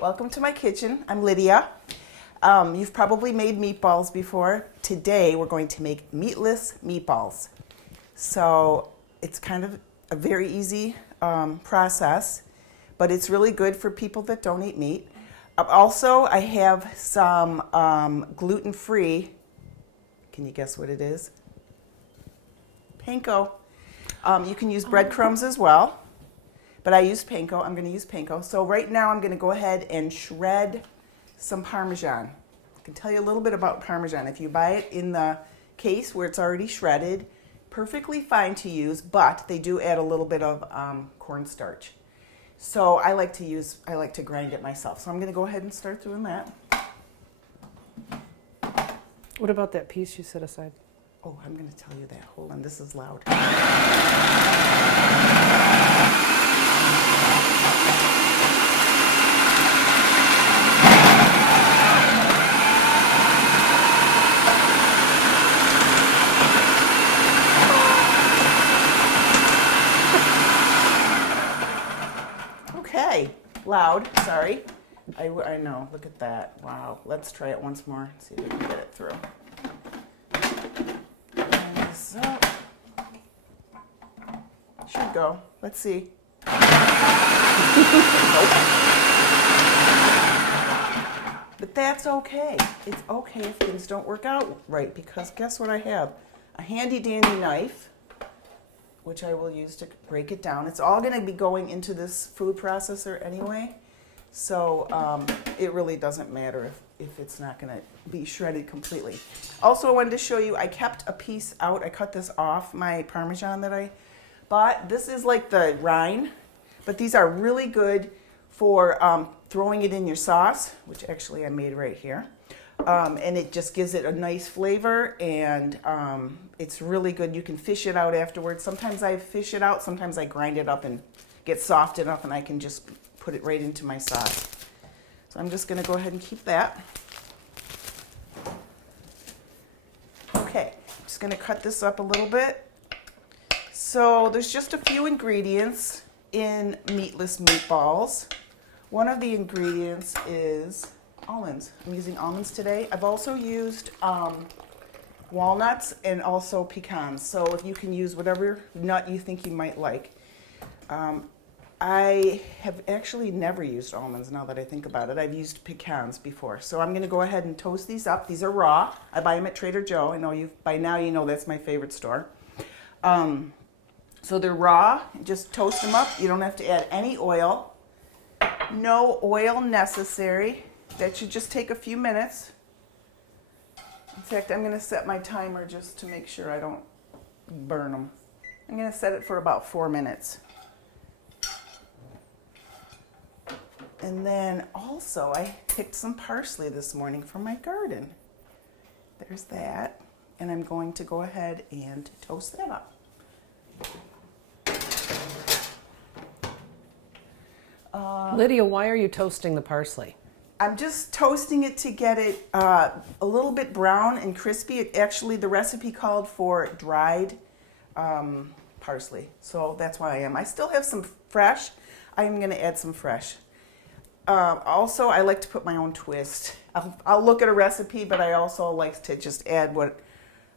Welcome to my kitchen. I'm Lydia. You've probably made meatballs before. Today we're going to make meatless meatballs. So it's kind of a very easy process, but it's really good for people that don't eat meat. Also, I have some gluten-free, can you guess what it is? Panko. You can use breadcrumbs as well, but I use panko. I'm going to use panko. So right now I'm going to go ahead and shred some Parmesan. I can tell you a little bit about Parmesan. If you buy it in the case where it's already shredded, perfectly fine to use, but they do add a little bit of cornstarch. So I like to grind it myself. So I'm going to go ahead and start doing that. What about that piece you set aside? Oh, I'm going to tell you that. Hold on, this is loud. Okay, loud, sorry. I know, look at that. Wow, let's try it once more, see if we can get it through. So, should go. Let's see. But that's okay. It's okay if things don't work out right, because guess what I have? A handy dandy knife, which I will use to break it down. It's all going to be going into this food processor anyway, so it really doesn't matter if it's not going to be shredded completely. Also, I wanted to show you, I kept a piece out. I cut this off my Parmesan that I bought. This is like the rind, but these are really good for throwing it in your sauce, which actually I made right here. And it just gives it a nice flavor, and it's really good. You can fish it out afterwards. Sometimes I fish it out, sometimes I grind it up and get soft enough and I can just put it right into my sauce. So I'm just going to go ahead and keep that. Okay, I'm just going to cut this up a little bit. So there's just a few ingredients in meatless meatballs. One of the ingredients is almonds. I'm using almonds today. I've also used walnuts and also pecans. So if you can use whatever nut you think you might like. I have actually never used almonds now that I think about it. I've used pecans before. So I'm going to go ahead and toast these up. These are raw. I buy them at Trader Joe. I know by now you know that's my favorite store. So they're raw. Just toast them up. You don't have to add any oil. No oil necessary. That should just take a few minutes. In fact, I'm going to set my timer just to make sure I don't burn them. I'm going to set it for about 4 minutes. And then also I picked some parsley this morning from my garden. There's that. And I'm going to go ahead and toast that up. Lydia, why are you toasting the parsley? I'm just toasting it to get it a little bit brown and crispy. Actually, the recipe called for dried parsley, so that's why I am. I still have some fresh. I'm going to add some fresh. Also, I like to put my own twist. I'll look at a recipe, but I also like to just add what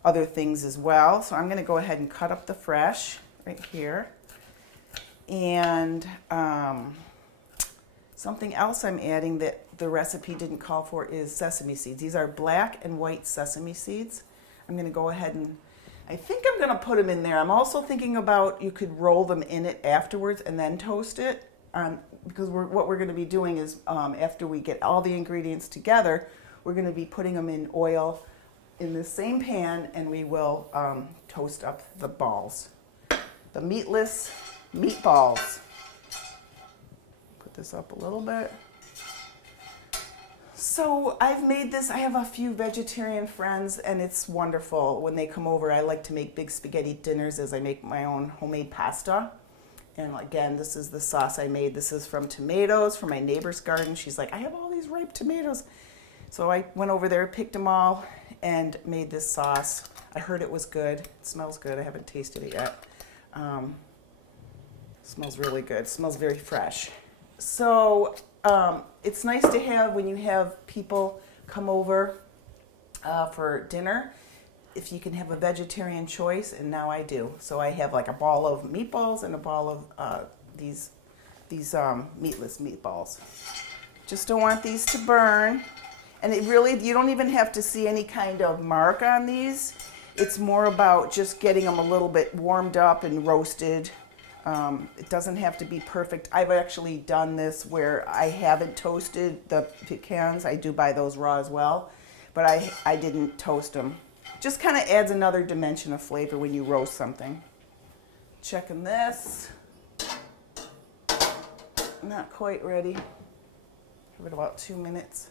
other things as well. So I'm going to go ahead and cut up the fresh right here. And something else I'm adding that the recipe didn't call for is sesame seeds. These are black and white sesame seeds. I'm going to go ahead and, I think I'm going to put them in there. I'm also thinking about you could roll them in it afterwards and then toast it. Because what we're going to be doing is after we get all the ingredients together, we're going to be putting them in oil in the same pan, and we will toast up the balls. The meatless meatballs. Put this up a little bit. So I've made this. I have a few vegetarian friends, and it's wonderful. When they come over, I like to make big spaghetti dinners as I make my own homemade pasta. And again, this is the sauce I made. This is from tomatoes from my neighbor's garden. She's like, I have all these ripe tomatoes. So I went over there, picked them all, and made this sauce. I heard it was good. It smells good. I haven't tasted it yet. Smells really good. Smells very fresh. So it's nice to have when you have people come over for dinner, if you can have a vegetarian choice, and now I do. So I have like a ball of meatballs and a ball of these meatless meatballs. Just don't want these to burn. And it really, you don't even have to see any kind of mark on these. It's more about just getting them a little bit warmed up and roasted. It doesn't have to be perfect. I've actually done this where I haven't toasted the pecans. I do buy those raw as well, but I didn't toast them. Just kind of adds another dimension of flavor when you roast something. Checking this. Not quite ready. Give it about 2 minutes.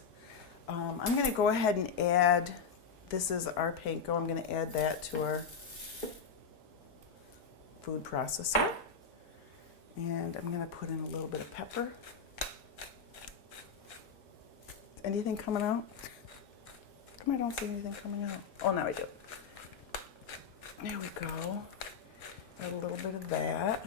I'm going to go ahead and add, this is our panko. I'm going to add that to our food processor. And I'm going to put in a little bit of pepper. Anything coming out? Come on, I don't see anything coming out. Oh, now I do. There we go. Add a little bit of that.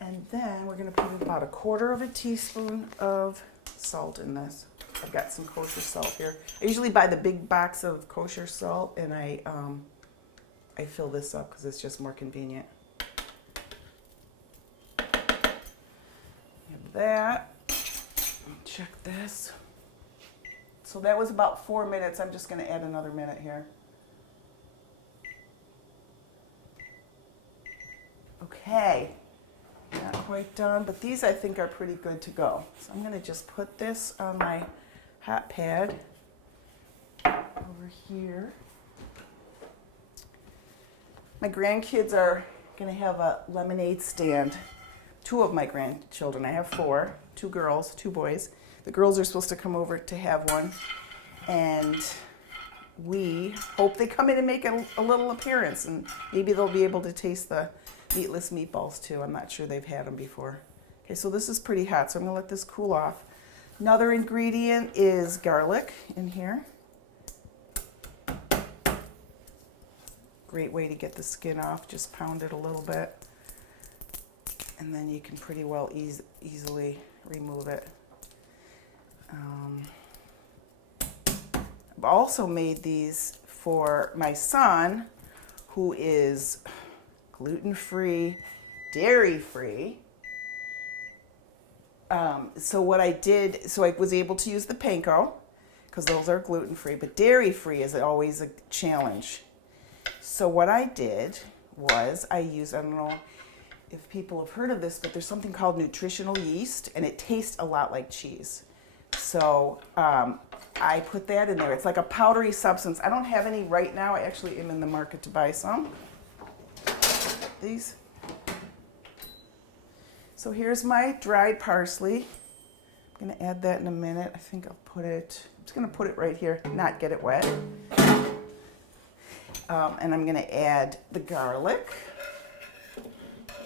And then we're going to put in about 1/4 teaspoon of salt in this. I've got some kosher salt here. I usually buy the big box of kosher salt, and I fill this up because it's just more convenient. Have that. Check this. So that was about 4 minutes. I'm just going to add another minute here. Okay. Not quite done, but these I think are pretty good to go. So I'm going to just put this on my hot pad over here. My grandkids are going to have a lemonade stand. 2 of my grandchildren, I have 4, 2 girls, 2 boys. The girls are supposed to come over to have one, and we hope they come in and make a little appearance, and maybe they'll be able to taste the meatless meatballs too. I'm not sure they've had them before. Okay, so this is pretty hot, so I'm gonna let this cool off. Another ingredient is garlic in here. Great way to get the skin off, just pound it a little bit. And then you can pretty well easily remove it. I've also made these for my son, who is gluten-free, dairy-free. So what I did, so I was able to use the panko, because those are gluten-free, but dairy-free is always a challenge. So what I did was I used, I don't know if people have heard of this, but there's something called nutritional yeast, and it tastes a lot like cheese. So I put that in there. It's like a powdery substance. I don't have any right now. I actually am in the market to buy some. These. So here's my dried parsley. I'm going to add that in a minute. I think I'll put it, I'm just going to put it right here, not get it wet. And I'm going to add the garlic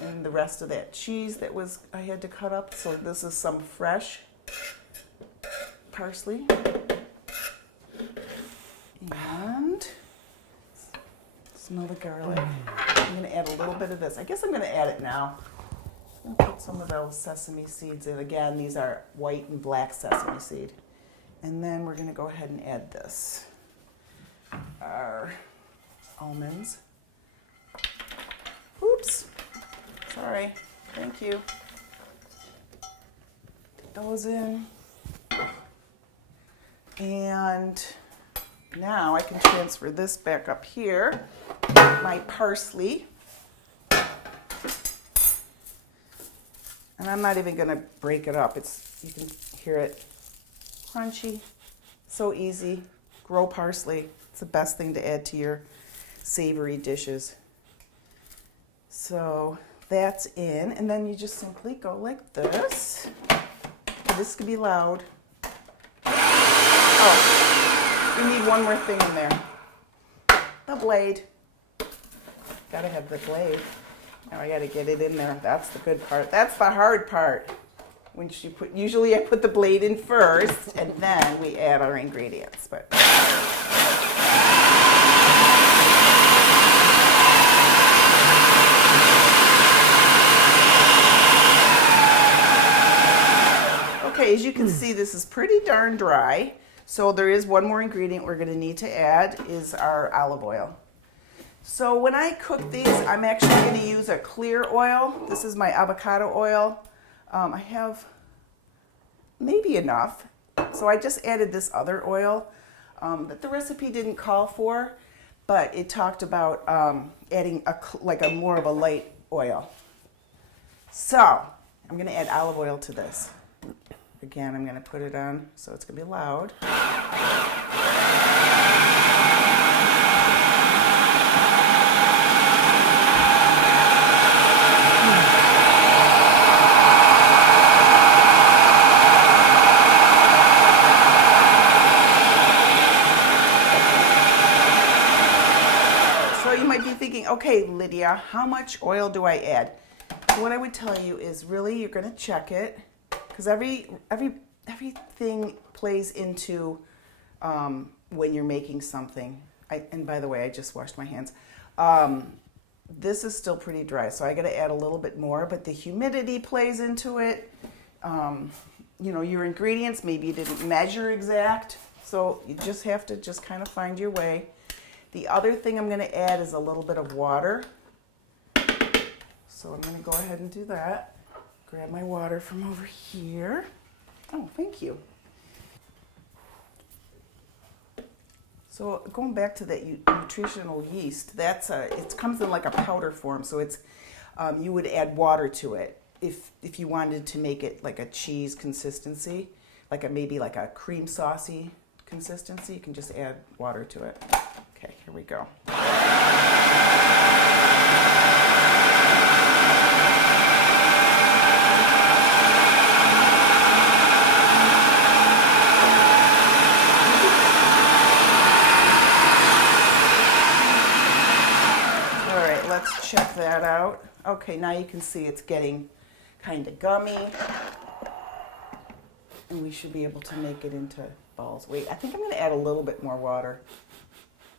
and the rest of that cheese that I had to cut up. So this is some fresh parsley. And smell the garlic. I'm going to add a little bit of this. I guess I'm going to add it now. I'm going to put some of those sesame seeds in. Again, these are white and black sesame seed. And then we're going to go ahead and add this. Our almonds. Oops. Sorry. Thank you. Put those in. And now I can transfer this back up here. My parsley. And I'm not even going to break it up. You can hear it. Crunchy. So easy. Grow parsley. It's the best thing to add to your savory dishes. So that's in. And then you just simply go like this. This could be loud. Oh, you need one more thing in there. The blade. Gotta have the blade. Now I gotta get it in there. That's the good part. That's the hard part. Usually I put the blade in first, and then we add our ingredients. But can see, this is pretty darn dry. So there is one more ingredient we're going to need to add is our olive oil. So when I cook these, I'm actually going to use a clear oil. This is my avocado oil. I have maybe enough. So I just added this other oil that the recipe didn't call for, but it talked about adding a more of a light oil. So I'm going to add olive oil to this. Again, I'm going to put it on so it's going to be loud. So you might be thinking, okay, Lydia, how much oil do I add? What I would tell you is really you're going to check it, because everything plays into when you're making something. And by the way, I just washed my hands. This is still pretty dry, so I got to add a little bit more, but the humidity plays into it. You know, your ingredients, maybe you didn't measure exact, so you just have to just kind of find your way. The other thing I'm going to add is a little bit of water. So I'm going to go ahead and do that. Grab my water from over here. Oh, thank you. So going back to that nutritional yeast, it comes in like a powder form. So it's you would add water to it if you wanted to make it like a cheese consistency, maybe like a cream saucy consistency. You can just add water to it. Okay, here we go. Let's check that out. Okay, now you can see it's getting kind of gummy. And we should be able to make it into balls. Wait, I think I'm going to add a little bit more water.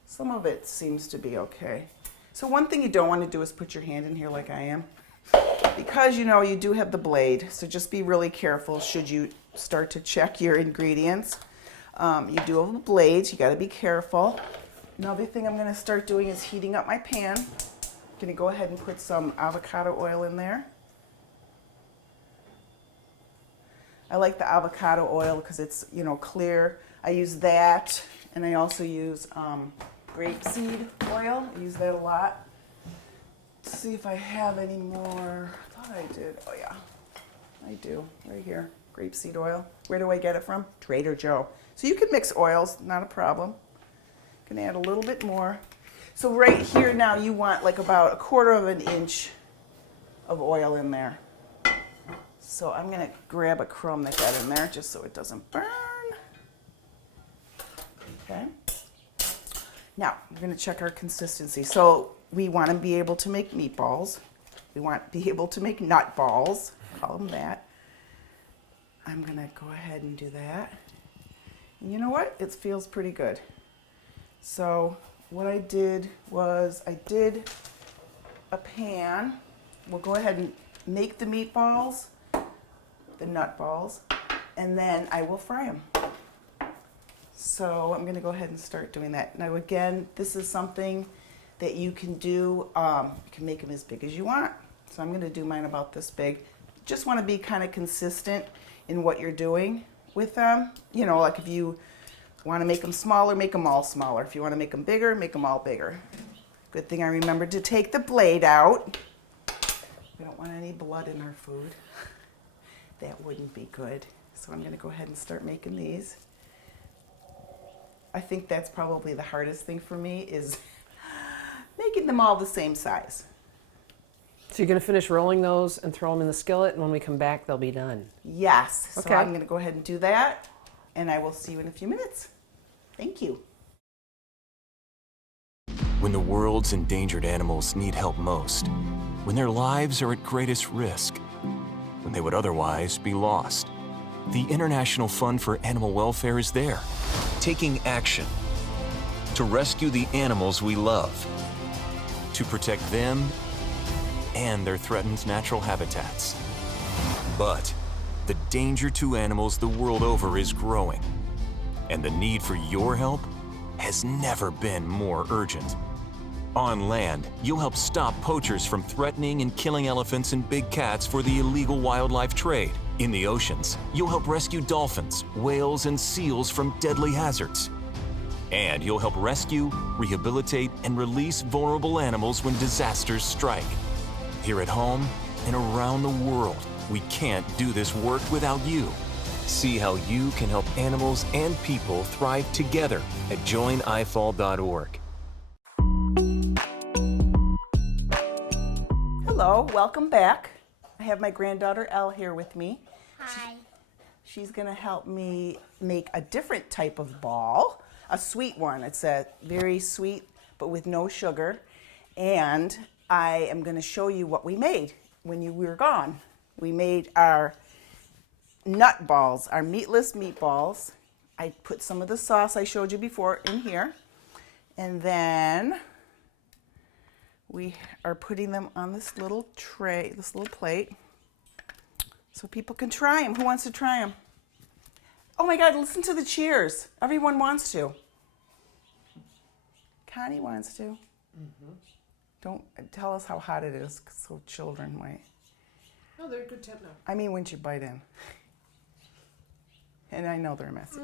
Some of it seems to be okay. So one thing you don't want to do is put your hand in here like I am. Because, you know, you do have the blade. So just be really careful should you start to check your ingredients. You do have a blade, so you got to be careful. Another thing I'm going to start doing is heating up my pan. I'm going to go ahead and put some avocado oil in there. I like the avocado oil because it's, you know, clear. I use that, and I also use grapeseed oil. I use that a lot. Let's see if I have any more. I thought I did. Oh yeah, I do. Right here, grapeseed oil. Where do I get it from? Trader Joe. So you can mix oils, not a problem. Can add a little bit more. So right here now you want like about 1/4 of an inch of oil in there. So I'm going to grab a crumb that got in there just so it doesn't burn. Okay. Now we're going to check our consistency. So we want to be able to make meatballs. We want to be able to make nut balls. Call them that. I'm going to go ahead and do that. And you know what? It feels pretty good. So what I did was I did a pan. We'll go ahead and make the meatballs, the nut balls, and then I will fry them. So I'm going to go ahead and start doing that. Now again, this is something that you can do. You can make them as big as you want. So I'm going to do mine about this big. Just want to be kind of consistent in what you're doing with them. You know, like if you want to make them smaller, make them all smaller. If you want to make them bigger, make them all bigger. Good thing I remembered to take the blade out. We don't want any blood in our food. That wouldn't be good. So I'm going to go ahead and start making these. I think that's probably the hardest thing for me is making them all the same size. So you're going to finish rolling those and throw them in the skillet, and when we come back, they'll be done. Yes. Okay. So I'm going to go ahead and do that, and I will see you in a few minutes. Thank you. When the world's endangered animals need help most, when their lives are at greatest risk, when they would otherwise be lost, the International Fund for Animal Welfare is there, taking action to rescue the animals we love, to protect them and their threatened natural habitats. But the danger to animals the world over is growing, and the need for your help has never been more urgent. On land, you'll help stop poachers from threatening and killing elephants and big cats for the illegal wildlife trade. In the oceans, you'll help rescue dolphins, whales, and seals from deadly hazards. And you'll help rescue, rehabilitate, and release vulnerable animals when disasters strike. Here at home and around the world, we can't do this work without you. See how you can help animals and people thrive together at joinifall.org. Hello, welcome back. I have my granddaughter Elle here with me. Hi. She's going to help me make a different type of ball, a sweet one. It's a very sweet, but with no sugar. And I am going to show you what we made when you were gone. We made our nut balls, our meatless meatballs. I put some of the sauce I showed you before in here. And then we are putting them on this little tray, this little plate, so people can try them. Who wants to try them? Oh my God, listen to the cheers. Everyone wants to. Connie wants to. Mm-hmm. Don't tell us how hot it is, so children might. No, they're a good temp now. I mean, once you bite in. And I know they're messy.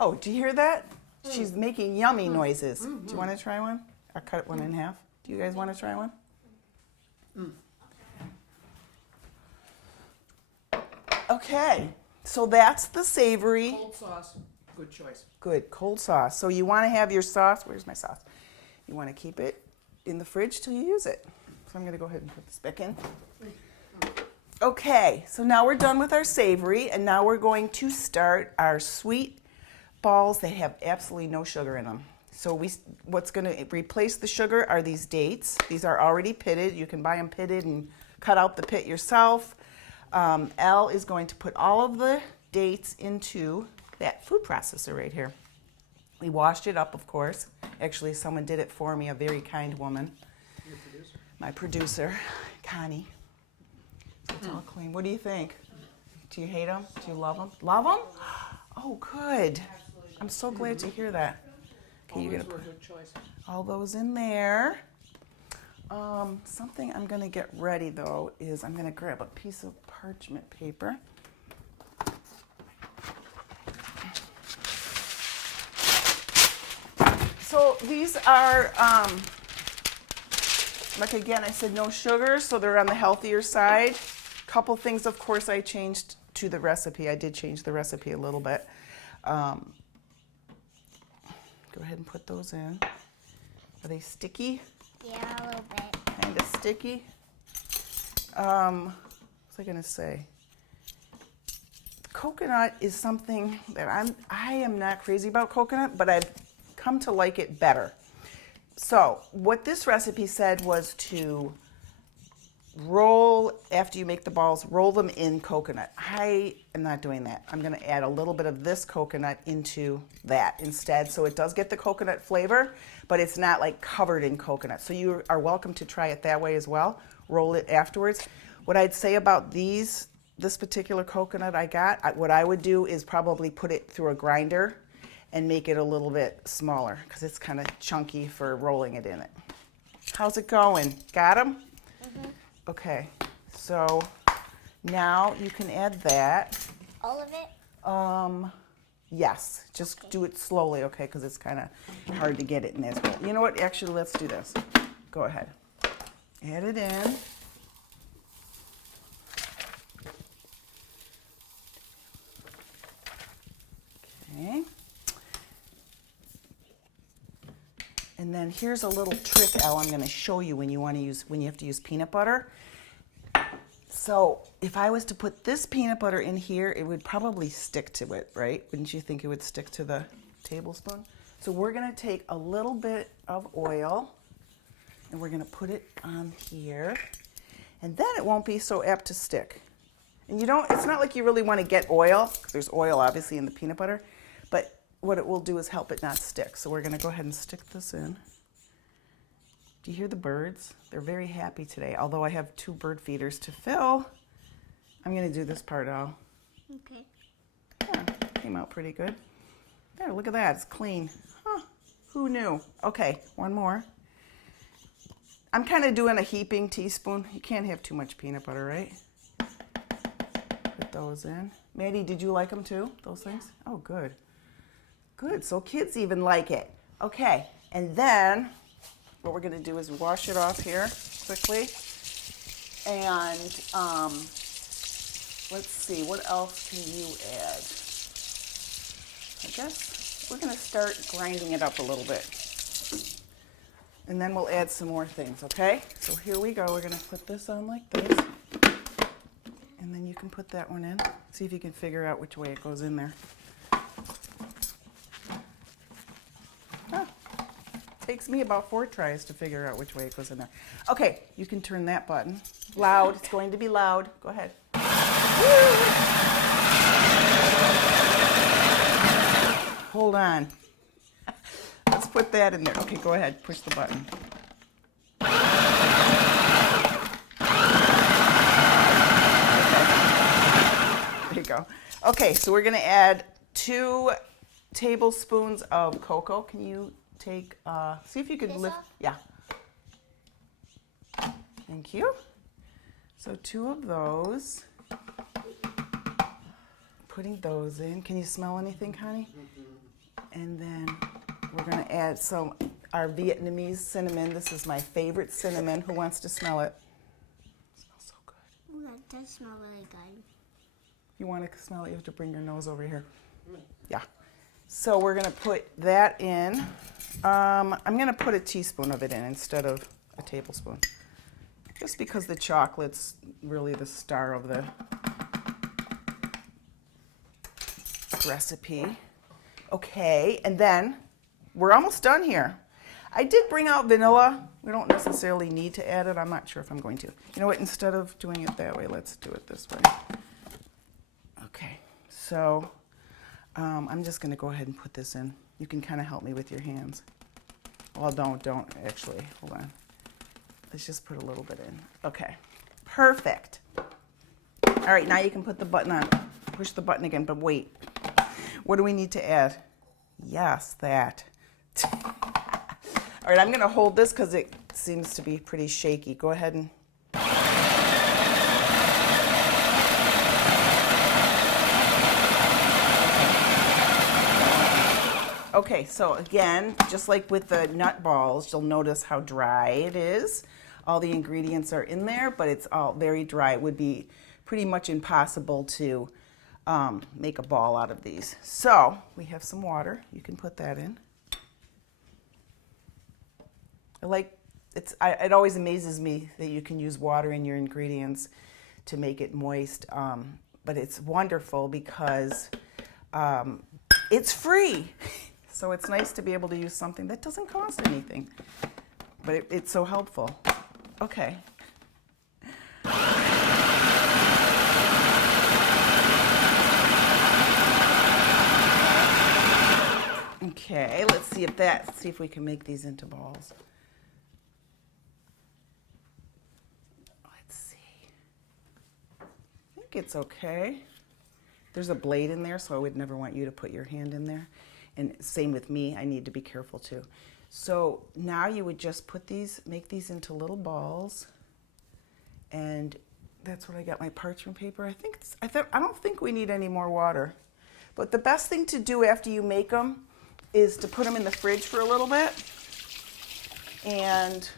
Oh, do you hear that? She's making yummy noises. Do you want to try one? I'll cut one in half. Do you guys want to try one? Okay, so that's the savory. Cold sauce, good choice. Good, cold sauce. So you want to have your sauce. Where's my sauce? You want to keep it in the fridge till you use it. So I'm going to go ahead and put this back in. Okay, so now we're done with our savory, and now we're going to start our sweet balls that have absolutely no sugar in them. So what's going to replace the sugar are these dates. These are already pitted. You can buy them pitted and cut out the pit yourself. Elle is going to put all of the dates into that food processor right here. We washed it up, of course. Actually, someone did it for me, a very kind woman. Your producer? My producer, Connie. So it's all clean. What do you think? Do you hate them? Do you love them? Love them? Oh, good. I'm so glad to hear that. Okay, you're gonna put good choice. all those in there. Something I'm gonna get ready though is I'm gonna grab a piece of parchment paper. So these are, like again, I said no sugar, so they're on the healthier side. Couple things, of course, I changed to the recipe. I did change the recipe a little bit. Go ahead and put those in. Are they sticky? Yeah, a little bit. Kind of sticky. What was I gonna say? Coconut is something that I am not crazy about coconut, but I've come to like it better. So what this recipe said was to roll, after you make the balls, roll them in coconut. I am not doing that. I'm gonna add a little bit of this coconut into that instead, so it does get the coconut flavor, but it's not like covered in coconut. So you are welcome to try it that way as well. Roll it afterwards. What I'd say about this particular coconut I got, what I would do is probably put it through a grinder and make it a little bit smaller because it's kind of chunky for rolling it in it. How's it going? Got them? Mm-hmm. Okay, so now you can add that. All of it? Yes, just do it slowly, okay, because it's kind of hard to get it in there. You know what, actually, let's do this. Go ahead. Add it in. Okay. And then here's a little trick, Elle, I'm going to show you when you have to use peanut butter. So if I was to put this peanut butter in here, it would probably stick to it, right? Wouldn't you think it would stick to the tablespoon? So we're going to take a little bit of oil and we're going to put it on here. And then it won't be so apt to stick. And it's not like you really want to get oil, because there's oil obviously in the peanut butter, but what it will do is help it not stick. So we're going to go ahead and stick this in. Do you hear the birds? They're very happy today, although I have 2 bird feeders to fill. I'm going to do this part, Al. Okay. Yeah, came out pretty good. There, look at that. It's clean. Huh. Who knew? Okay, one more. I'm kind of doing a heaping teaspoon. You can't have too much peanut butter, right? Put those in. Maddie, did you like them too, those things? Oh, good. Good, so kids even like it. Okay, and then what we're going to do is wash it off here quickly. And let's see, what else can you add? I guess we're going to start grinding it up a little bit. And then we'll add some more things, okay? So here we go. We're going to put this on like this. And then you can put that one in. See if you can figure out which way it goes in there. Takes me about 4 tries to figure out which way it goes in there. Okay, you can turn that button. Loud, it's going to be loud. Go ahead. Hold on. Let's put that in there. Okay, go ahead, push the button. There you go. Okay, so we're gonna add 2 tablespoons of cocoa. Can you take, see if you could This lift, off? yeah. Thank you. So 2 of those. Putting those in. Can you smell anything, Connie? And then we're gonna add our Vietnamese cinnamon. This is my favorite cinnamon. Who wants to smell it? It smells so good. Ooh, that does smell really good. If you want to smell it, you have to bring your nose over here. Yeah. So we're gonna put that in. I'm gonna put a teaspoon of it in instead of a tablespoon. Just because the chocolate's really the star of the recipe. Okay, and then we're almost done here. I did bring out vanilla. We don't necessarily need to add it. I'm not sure if I'm going to. You know what, instead of doing it that way, let's do it this way. Okay, so I'm just gonna go ahead and put this in. You can kind of help me with your hands. Well, don't actually, hold on. Let's just put a little bit in. Okay, perfect. All right, now you can put the button on. Push the button again, but wait. What do we need to add? Yes, that. All right, I'm gonna hold this because it seems to be pretty shaky. Go ahead and. Okay, so again, just like with the nut balls, you'll notice how dry it is. All the ingredients are in there, but it's all very dry. It would be pretty much impossible to make a ball out of these. So we have some water. You can put that in. It always amazes me that you can use water in your ingredients to make it moist, but it's wonderful because it's free. So it's nice to be able to use something that doesn't cost anything, but it's so helpful. Okay. Okay, let's see if we can make these into balls. Let's see. I think it's okay. There's a blade in there, so I would never want you to put your hand in there. And same with me, I need to be careful too. So now you would just make these into little balls, and that's what I got my parchment paper. I don't think we need any more water. But the best thing to do after you make them is to put them in the fridge for a little bit, and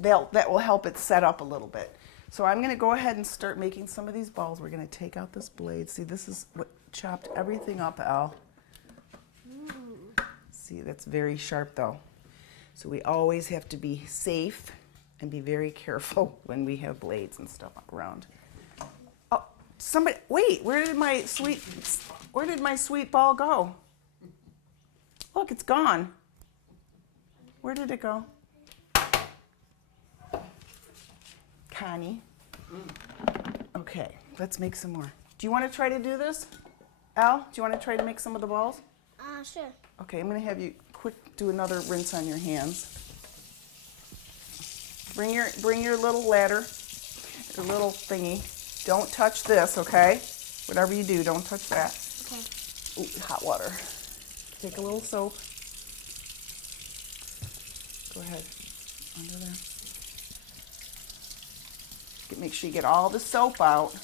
that will help it set up a little bit. So I'm gonna go ahead and start making some of these balls. We're gonna take out this blade. See, this is what chopped everything up, Al. See, that's very sharp though. So we always have to be safe and be very careful when we have blades and stuff around. Oh, somebody, wait, where did my sweet ball go? Look, it's gone. Where did it go? Connie. Okay, let's make some more. Do you want to try to do this? Al, do you want to try to make some of the balls? Sure. Okay, I'm going to have you do another rinse on your hands. Bring your little ladder, your little thingy. Don't touch this, okay? Whatever you do, don't touch that. Okay. Ooh, hot water. Take a little soap. Go ahead. Under there. Make sure you get all the soap out.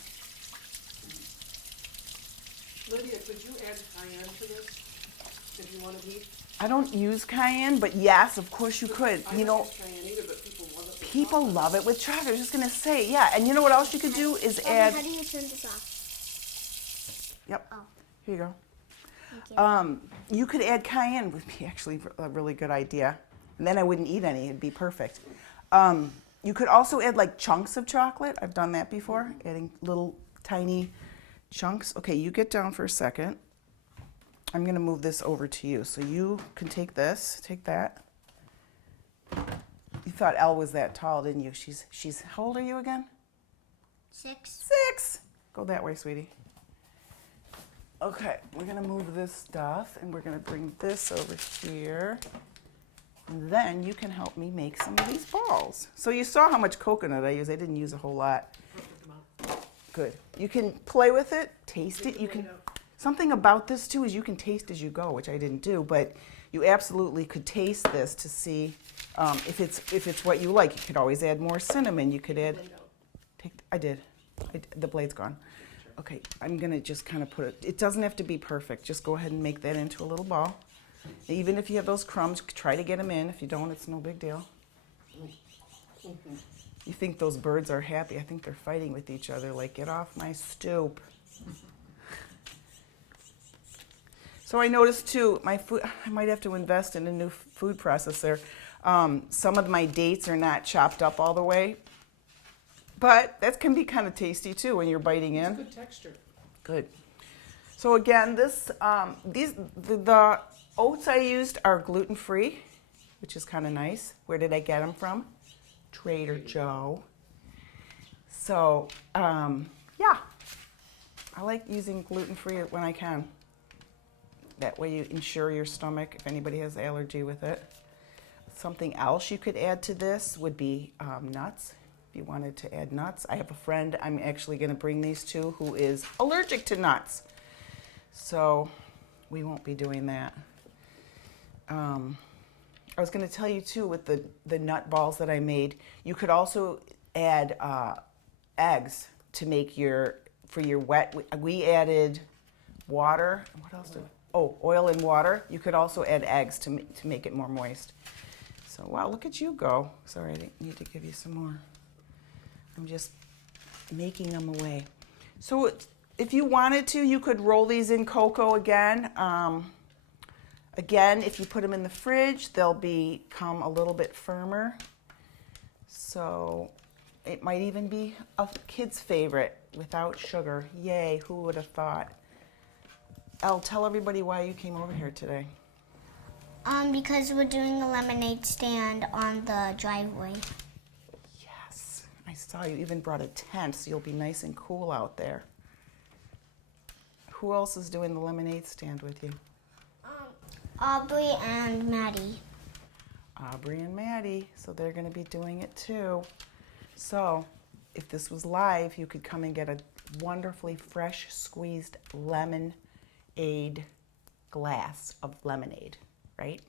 Lydia, could you add cayenne to this if you want to eat? I don't use cayenne, but yes, of course you could. You know, Cayenne either, but people love it. people love it with chocolate. I was just gonna say, yeah. And you know what else you could do is add. How do you turn this off? Yep. Oh, Here you go. thank you. You could add cayenne. Would be actually a really good idea. And then I wouldn't eat any. It'd be perfect. You could also add like chunks of chocolate. I've done that before, adding little tiny chunks. Okay, you get down for a second. I'm gonna move this over to you. So you can take this, take that. You thought Elle was that tall, didn't you? She's, how old are you again? 6. 6. Go that way, sweetie. Okay, we're gonna move this stuff and we're gonna bring this over here. And then you can help me make some of these balls. So you saw how much coconut I use. I didn't use a whole lot. Good. You can play with it, taste it. You can. Something about this too is you can taste as you go, which I didn't do, but you absolutely could taste this to see if it's what you like. You could always add more cinnamon. You could add. I did. The blade's gone. Okay, I'm gonna just kind of put it. It doesn't have to be perfect. Just go ahead and make that into a little ball. Even if you have those crumbs, try to get them in. If you don't, it's no big deal. You think those birds are happy? I think they're fighting with each other. Like, get off my stoop. So I noticed too, my food. I might have to invest in a new food processor. Some of my dates are not chopped up all the way, but that can be kind of tasty too when you're biting in. Good texture. Good. So again, the oats I used are gluten-free, which is kind of nice. Where did I get them from? Trader Joe. So, yeah, I like using gluten-free when I can. That way you ensure your stomach, if anybody has allergy with it. Something else you could add to this would be nuts. If you wanted to add nuts. I have a friend I'm actually going to bring these to who is allergic to nuts. So we won't be doing that. I was going to tell you too, with the nut balls that I made, you could also add eggs to make for your wet. We added water. What else did? Oh, oil and water. You could also add eggs to make it more moist. So wow, look at you go. Sorry, I didn't need to give you some more. I'm just making them away. So if you wanted to, you could roll these in cocoa again. Again, if you put them in the fridge, they'll become a little bit firmer. So it might even be a kid's favorite without sugar. Yay, who would have thought? Elle, tell everybody why you came over here today. Because we're doing a lemonade stand on the driveway. Yes, I saw you even brought a tent, so you'll be nice and cool out there. Who else is doing the lemonade stand with you? Aubrey and Maddie. Aubrey and Maddie, so they're going to be doing it too. So if this was live, you could come and get a wonderfully fresh squeezed lemonade glass of lemonade, right?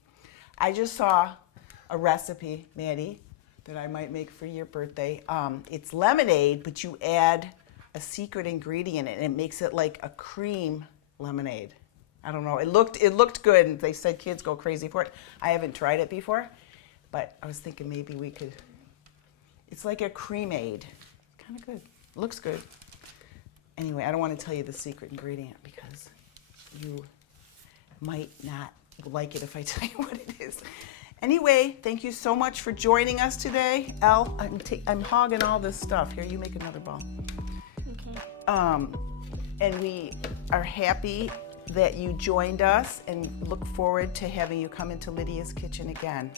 I just saw a recipe, Maddie, that I might make for your birthday. It's lemonade, but you add a secret ingredient and it makes it like a cream lemonade. I don't know. It looked good, and they said kids go crazy for it. I haven't tried it before, but I was thinking maybe we could. It's like a creamade. Kind of good. Looks good. Anyway, I don't want to tell you the secret ingredient because you might not like it if I tell you what it is. Anyway, thank you so much for joining us today. Elle, I'm hogging all this stuff. Here, you make another ball. Okay. And we are happy that you joined us and look forward to having you come into Lydia's kitchen again.